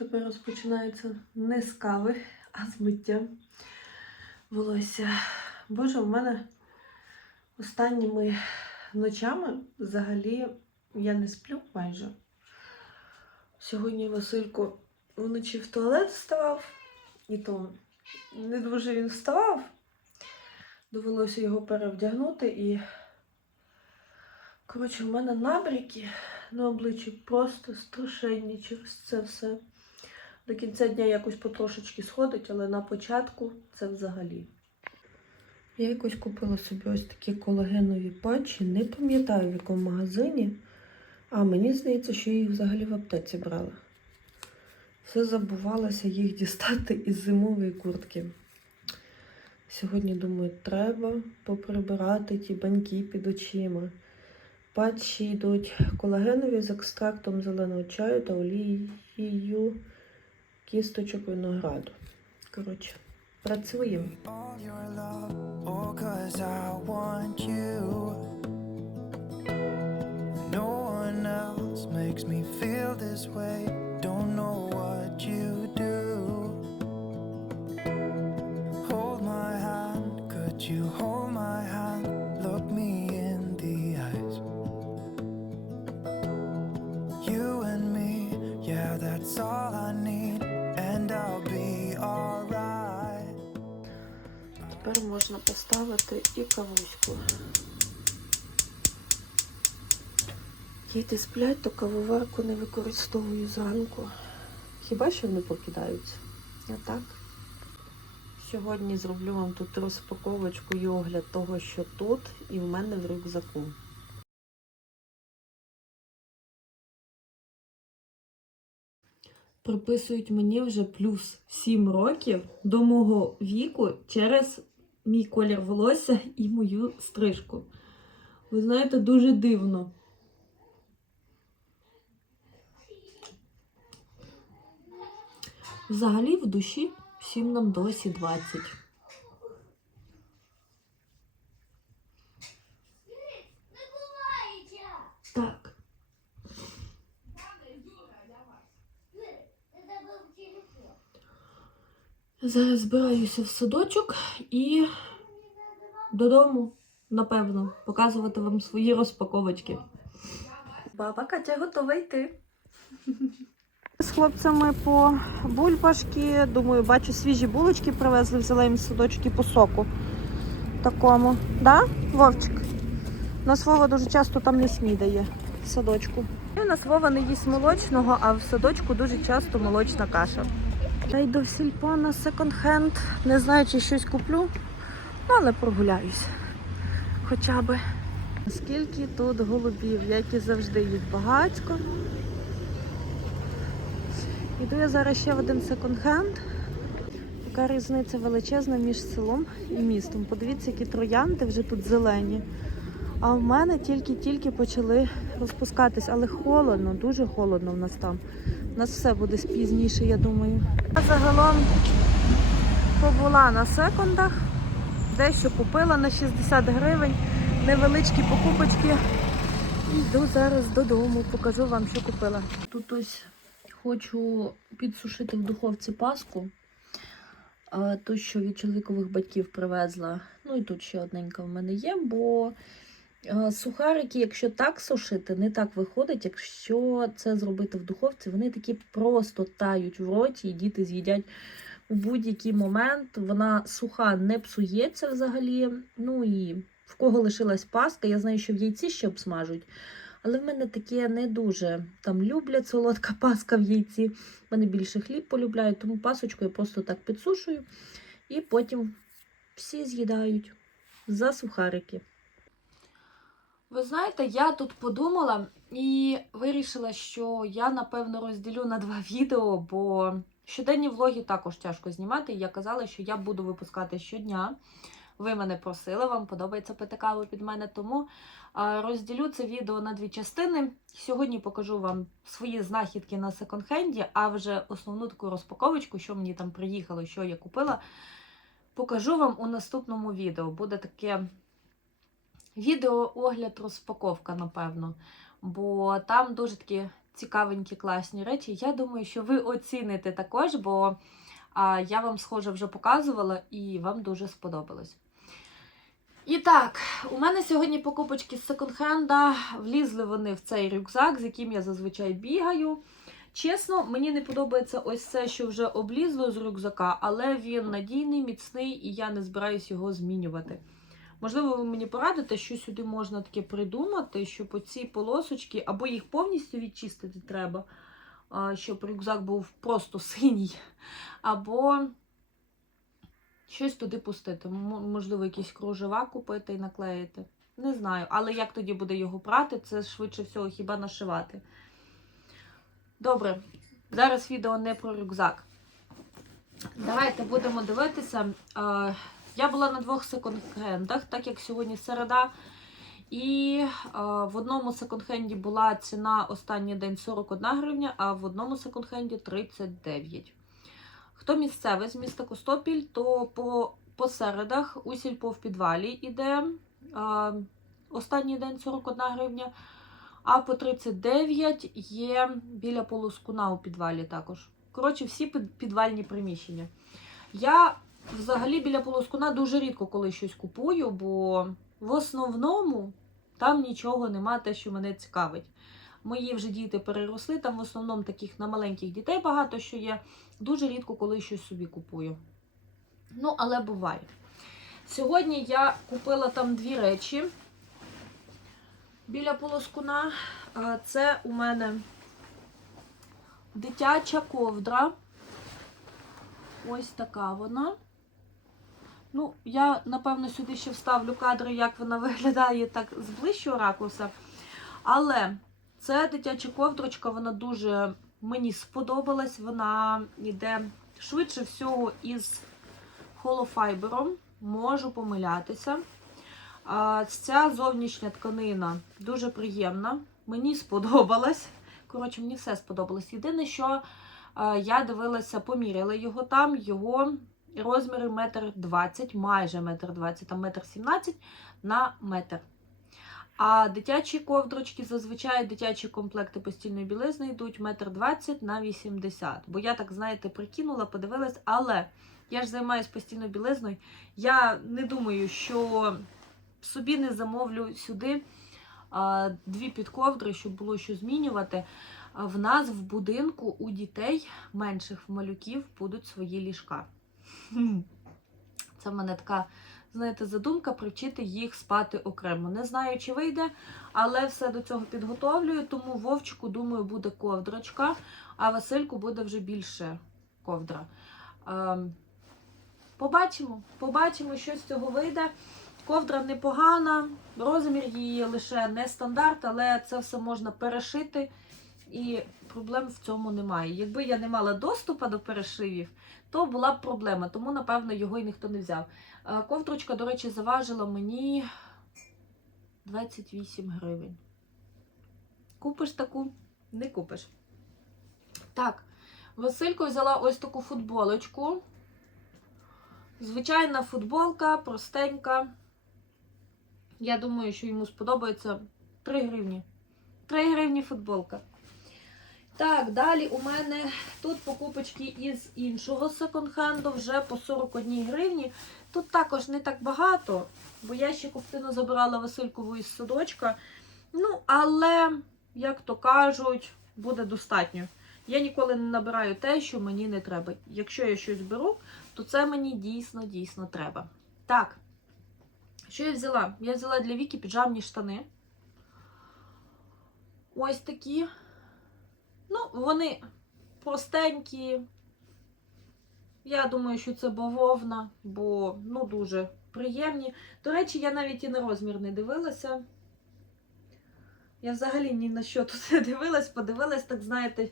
тепер розпочинається не з кави, а з миття волосся. Боже, у мене останніми ночами взагалі я не сплю майже. Сьогодні Василько вночі в туалет вставав, і то не дуже він вставав. Довелося його перевдягнути і. Коротше, у мене набряки на обличчі просто страшенні через це все. До кінця дня якось потрошечки сходить, але на початку це взагалі. Я якось купила собі ось такі колагенові патчі, не пам'ятаю в якому магазині. А мені здається, що я їх взагалі в аптеці брала. Все забувалося їх дістати із зимової куртки. Сьогодні, думаю, треба поприбирати ті баньки під очима. Патчі йдуть колагенові з екстрактом зеленого чаю та олією кісточок винограду. Коротше, працюємо. oh. No one else makes me feel this way. Don't know what you Тепер можна поставити і кавуську. Діти сплять, то кавоварку не використовую зранку. Хіба що не покидаються? А так. Сьогодні зроблю вам тут розпаковочку і огляд того, що тут, і в мене в рюкзаку. Приписують мені вже плюс 7 років до мого віку через мій колір волосся і мою стрижку. Ви знаєте, дуже дивно. Взагалі в душі всім нам досі 20. Так. Зараз збираюся в садочок і додому, напевно, показувати вам свої розпаковочки. Баба Катя готова йти. З хлопцями по бульбашки. Думаю, бачу, свіжі булочки привезли, взяла їм садочки по соку. Такому. Да, Вовчик? У нас Вова дуже часто там не снідає в садочку. І у нас Вова не їсть молочного, а в садочку дуже часто молочна каша. Я йду в сільпо на секонд-хенд. Не знаю, чи щось куплю, але прогуляюсь. Хоча би. Скільки тут голубів, як і завжди, їх багатько. Іду я зараз ще в один секонд-хенд. Така різниця величезна між селом і містом. Подивіться, які троянди вже тут зелені. А в мене тільки-тільки почали розпускатись, але холодно, дуже холодно в нас там. У нас все буде пізніше, я думаю. Я загалом побула на секундах, дещо купила на 60 гривень, невеличкі покупочки. Йду зараз додому, покажу вам, що купила. Тут ось хочу підсушити в духовці паску. Ту, що від чоловікових батьків привезла. Ну і тут ще одненька в мене є, бо сухарики, якщо так сушити, не так виходить. Якщо це зробити в духовці, вони такі просто тають в роті, і діти з'їдять у будь-який момент. Вона суха не псується взагалі. Ну і в кого лишилась паска, я знаю, що в яйці ще обсмажують. Але в мене таке не дуже там люблять солодка паска в яйці. В мене більше хліб полюбляють, тому пасочку я просто так підсушую і потім всі з'їдають за сухарики. Ви знаєте, я тут подумала і вирішила, що я напевно розділю на два відео, бо щоденні влоги також тяжко знімати. Я казала, що я буду випускати щодня. Ви мене просили, вам подобається пити каву під мене, тому розділю це відео на дві частини. Сьогодні покажу вам свої знахідки на секонд-хенді, а вже основну таку розпаковочку, що мені там приїхало, що я купила, покажу вам у наступному відео. Буде таке відео огляд розпаковка, напевно. Бо там дуже такі цікавенькі, класні речі. Я думаю, що ви оціните також, бо а, я вам схоже вже показувала і вам дуже сподобалось. І так, у мене сьогодні покупочки з секонд-хенда. Влізли вони в цей рюкзак, з яким я зазвичай бігаю. Чесно, мені не подобається ось це, що вже облізло з рюкзака, але він надійний, міцний, і я не збираюсь його змінювати. Можливо, ви мені порадите, що сюди можна таке придумати, щоб оці полосочки, або їх повністю відчистити треба, щоб рюкзак був просто синій, або щось туди пустити. Можливо, якісь кружева купити і наклеїти. Не знаю. Але як тоді буде його прати, це швидше всього хіба нашивати. Добре, зараз відео не про рюкзак. Давайте будемо дивитися. Я була на двох секонд-хендах, так як сьогодні середа. І е, в одному секонд-хенді була ціна останній день 41 гривня, а в одному секонд-хенді 39. Хто місцевий з міста Костопіль, то по, по середах у сільпо в підвалі іде е, останній день 41 гривня, а по 39 є біля полускуна у підвалі також. Коротше, всі підвальні приміщення. Я взагалі біля полускуна дуже рідко коли щось купую, бо в основному там нічого нема, те, що мене цікавить. Мої вже діти переросли, там в основному таких на маленьких дітей багато що є. Дуже рідко коли щось собі купую. Ну, але буває. Сьогодні я купила там дві речі біля полоскуна. Це у мене дитяча ковдра. Ось така вона. Ну, я, напевно, сюди ще вставлю кадри, як вона виглядає так з ближчого ракурса. Але це дитяча ковдрочка, вона дуже мені сподобалась. Вона йде швидше всього із холофайбером. Можу помилятися. А, Ця зовнішня тканина дуже приємна. Мені сподобалась. Коротше, мені все сподобалось. Єдине, що а, я дивилася, поміряла його там, його розміри метр двадцять, майже метр двадцять, там метр сімнадцять на метр. А дитячі ковдрочки, зазвичай дитячі комплекти постільної білизни йдуть метр двадцять на 80. Бо я так, знаєте, прикинула, подивилась, але я ж займаюся постільною білизною. Я не думаю, що собі не замовлю сюди а, дві підковдри, щоб було що змінювати. В нас в будинку у дітей менших малюків будуть свої ліжка. Це в мене така, знаєте, задумка привчити їх спати окремо. Не знаю, чи вийде, але все до цього підготовлюю, тому Вовчику, думаю, буде ковдрочка, а Васильку буде вже більше ковдра. Ем, Побачимо, побачимо, що з цього вийде. Ковдра непогана, розмір її лише не стандарт, але це все можна перешити, і проблем в цьому немає. Якби я не мала доступу до перешивів, то була б проблема, тому, напевно, його і ніхто не взяв. Е, Ковдрочка, до речі, заважила мені 28 гривень. Купиш таку? Не купиш. Так, Василько взяла ось таку футболочку. Звичайна футболка, простенька. Я думаю, що йому сподобається 3 гривні. 3 гривні футболка. Так, далі у мене тут покупочки із іншого секонд-хенду вже по 41 гривні. Тут також не так багато, бо я ще ковтину забирала Василькову із садочка. Ну, але, як то кажуть, буде достатньо. Я ніколи не набираю те, що мені не треба. Якщо я щось беру, то це мені дійсно, дійсно треба. Так, що я взяла? Я взяла для Віки піджамні штани. Ось такі. Ну, вони простенькі. Я думаю, що це бавовна, бо ну, дуже приємні. До речі, я навіть і на розмір не дивилася. Я взагалі ні на що тут не дивилась, подивилась, так знаєте,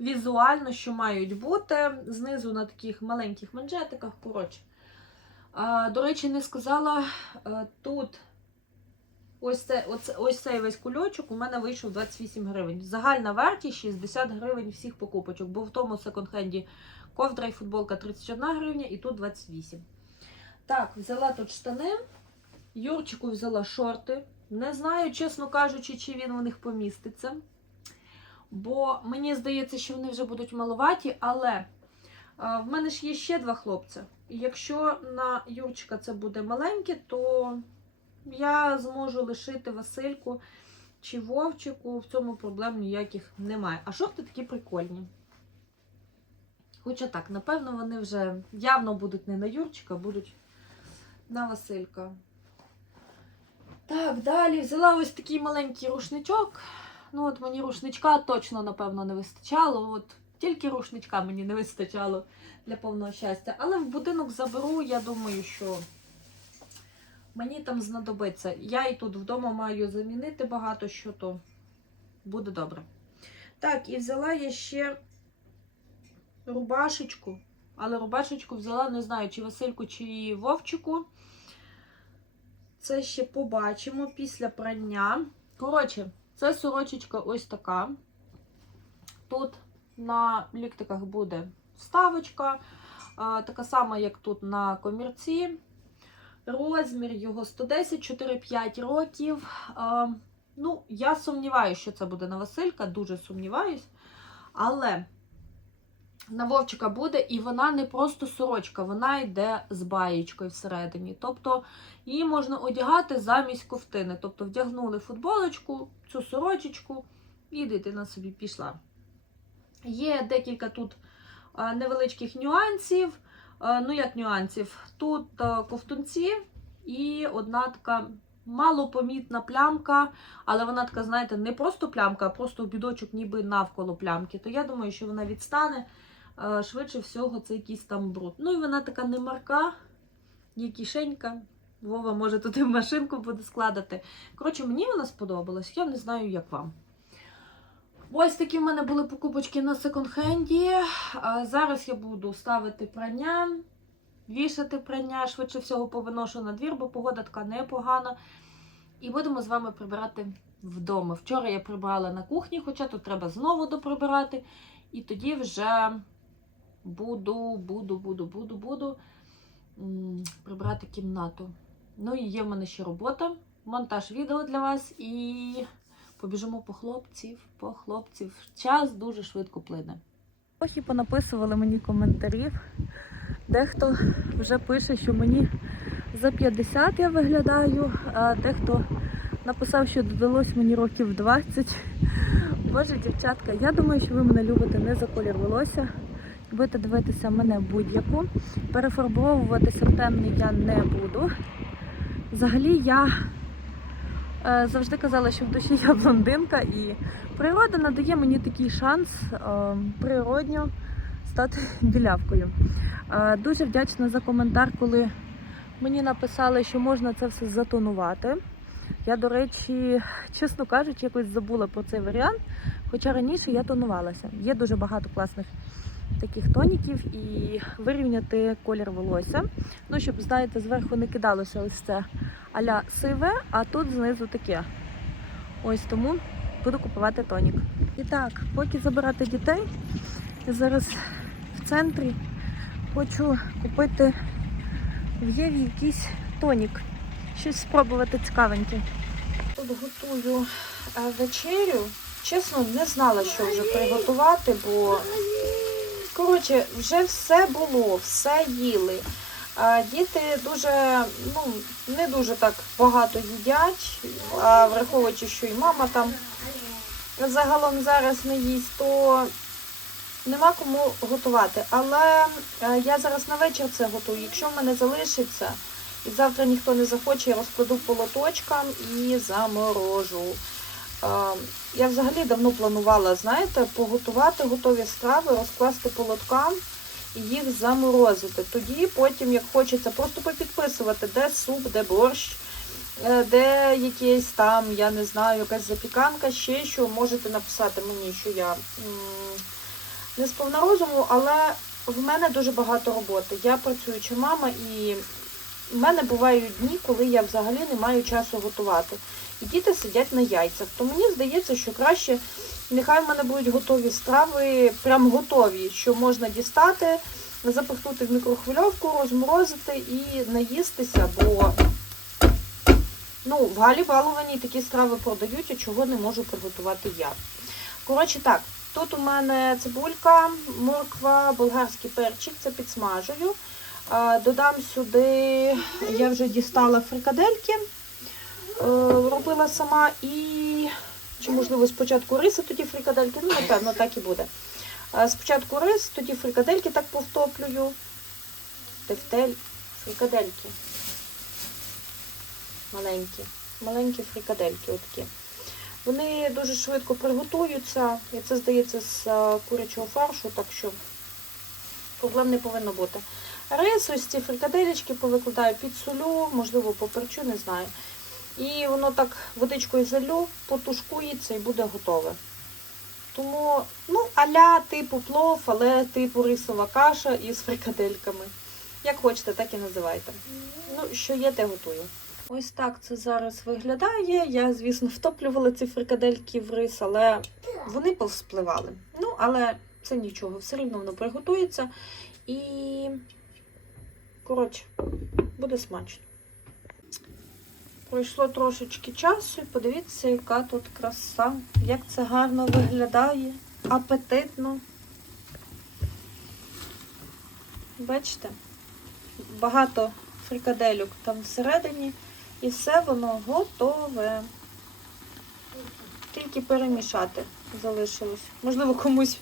візуально, що мають бути. Знизу на таких маленьких манжетиках. Коротше. До речі, не сказала е, тут ось, це, ось, ось цей весь кульочок у мене вийшов 28 гривень. Загальна вартість 60 гривень всіх покупочок, бо в тому секонд-хенді ковдра і футболка 31 гривня і тут 28. Так, взяла тут штани. Юрчику взяла шорти. Не знаю, чесно кажучи, чи він у них поміститься. бо мені здається, що вони вже будуть малуваті, але е, в мене ж є ще два хлопця. І якщо на Юрчика це буде маленьке, то я зможу лишити Васильку чи Вовчику, в цьому проблем ніяких немає. А шорти такі прикольні. Хоча так, напевно, вони вже явно будуть не на Юрчика, а будуть на Василька. Так, далі взяла ось такий маленький рушничок. Ну, от мені рушничка точно, напевно, не вистачало. От тільки рушничка мені не вистачало для повного щастя. Але в будинок заберу, я думаю, що мені там знадобиться. Я і тут вдома маю замінити багато що, то буде добре. Так, і взяла я ще рубашечку. Але рубашечку взяла, не знаю, чи Васильку, чи Вовчику. Це ще побачимо після прання. Коротше, це сорочечка ось така. Тут на ліктиках буде вставочка, така сама, як тут на комірці. Розмір його 110, 4-5 років. А, ну, я сумніваюся, що це буде на Василька, дуже сумніваюсь. Але на Вовчика буде, і вона не просто сорочка, вона йде з баєчкою всередині. Тобто її можна одягати замість ковтини. Тобто вдягнули футболочку, цю сорочечку, і дитина собі пішла. Є декілька тут невеличких нюансів. А, Ну, як нюансів? Тут ковтунці і одна така малопомітна плямка, але вона така, знаєте, не просто плямка, а просто обідочок ніби навколо плямки. То я думаю, що вона відстане. Швидше всього, це якийсь там бруд. Ну і вона така не марка, є кишенька. Вова може туди в машинку буде складати. Коротше, мені вона сподобалась, я не знаю, як вам. Ось такі в мене були покупочки на секонд-хенді. Зараз я буду ставити прання, вішати прання, швидше всього повиношу на двір, бо погода така непогана. І будемо з вами прибирати вдома. Вчора я прибрала на кухні, хоча тут треба знову доприбирати. І тоді вже буду, буду, буду, буду, буду прибрати кімнату. Ну і є в мене ще робота, монтаж відео для вас і побіжимо по хлопців, по хлопців. Час дуже швидко плине. Трохи понаписували мені коментарів. Дехто вже пише, що мені за 50 я виглядаю, а дехто написав, що додалось мені років 20. Боже, дівчатка, я думаю, що ви мене любите не за колір волосся. Будете дивитися мене будь-яку. Перефарбовуватися в темний я не буду. Взагалі я завжди казала, що в душі я блондинка, і природа надає мені такий шанс е, природньо стати білявкою. Е, дуже вдячна за коментар, коли мені написали, що можна це все затонувати. Я, до речі, чесно кажучи, якось забула про цей варіант, хоча раніше я тонувалася. Є дуже багато класних таких тоніків і вирівняти колір волосся. Ну, щоб, знаєте, зверху не кидалося ось це аля сиве, а тут знизу таке. Ось тому буду купувати тонік. І так, поки забирати дітей, я зараз в центрі хочу купити в Єві якийсь тонік. Щось спробувати цікавеньке. Тут готую е, вечерю. Чесно, не знала, що вже приготувати, бо коротше, вже все було, все їли. Діти дуже, ну, не дуже так багато їдять, а враховуючи, що і мама там загалом зараз не їсть, то нема кому готувати. Але е, я зараз на вечір це готую. Якщо в мене залишиться, і завтра ніхто не захоче, я розкладу по лоточкам і заморожу. Я взагалі давно планувала, знаєте, поготувати готові страви, розкласти по лоткам і їх заморозити. Тоді потім, як хочеться, просто попідписувати, де суп, де борщ, е, де якийсь там, я не знаю, якась запіканка, ще що можете написати мені, що я не сповна розуму, але в мене дуже багато роботи. Я працююча мама і в мене бувають дні, коли я взагалі не маю часу готувати. І діти сидять на яйцях. То мені здається, що краще, нехай в мене будуть готові страви, прям готові, що можна дістати, запихнути в мікрохвильовку, розморозити і наїстися, бо ну, в Галі Балованій такі страви продають, а чого не можу приготувати я. Коротше, так, тут у мене цибулька, морква, болгарський перчик, це підсмажую. Додам сюди, я вже дістала фрикадельки, робила сама і, чи можливо спочатку риси, тоді фрикадельки, ну, напевно, так і буде. Е, Спочатку рис, тоді фрикадельки так повтоплюю. Тефтель, фрикадельки. Маленькі, маленькі фрикадельки отакі. Вони дуже швидко приготуються, і це здається з е, курячого фаршу, так що проблем не повинно бути. Рис, ось ці фрикаделечки повикладаю під солю, можливо, поперчу, не знаю. І воно так водичкою залю, потушкується і буде готове. Тому, ну, аля типу плов, але типу рисова каша із фрикадельками. Як хочете, так і називайте. Ну, що є, те готую. Ось так це зараз виглядає. Я, звісно, втоплювала ці фрикадельки в рис, але вони повспливали. Ну, але це нічого, все рівно воно приготується. І, коротше, буде смачно. Пройшло трошечки часу, і подивіться, яка тут краса, як це гарно виглядає, апетитно. Бачите? Багато фрикадельок там всередині, і все воно готове. Тільки перемішати залишилось. Можливо, комусь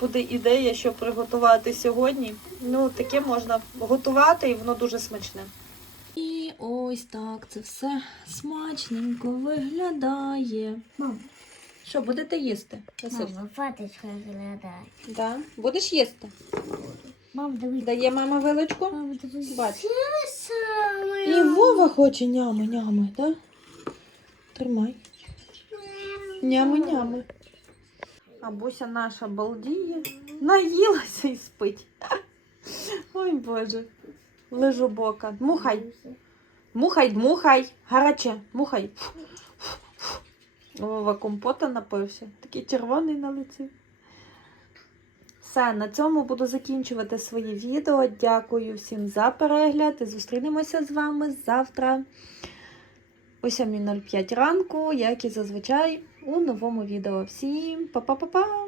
буде ідея, що приготувати сьогодні. Ну, таке можна готувати, і воно дуже смачне. Ось так це все смачненько виглядає. Мам, Що, будете їсти? Мама, фаточка виглядає. Да. Будеш їсти? Мам, дивись. Дає мама вилочку. Мам, дивись. Бач. Це саме. І Вова хоче нями, нями, так? Тримай. Нями, нями. А Буся наша балдіє. Наїлася і спить. Ой Боже. Лежобока. Дмухай. Мухай, дмухай. Гаряче. Мухай. Вова компота напився. Такий червоний на лиці. Все, на цьому буду закінчувати своє відео. Дякую всім за перегляд і зустрінемося з вами завтра о 7.05 ранку, як і зазвичай у новому відео. Всім па-па-па-па!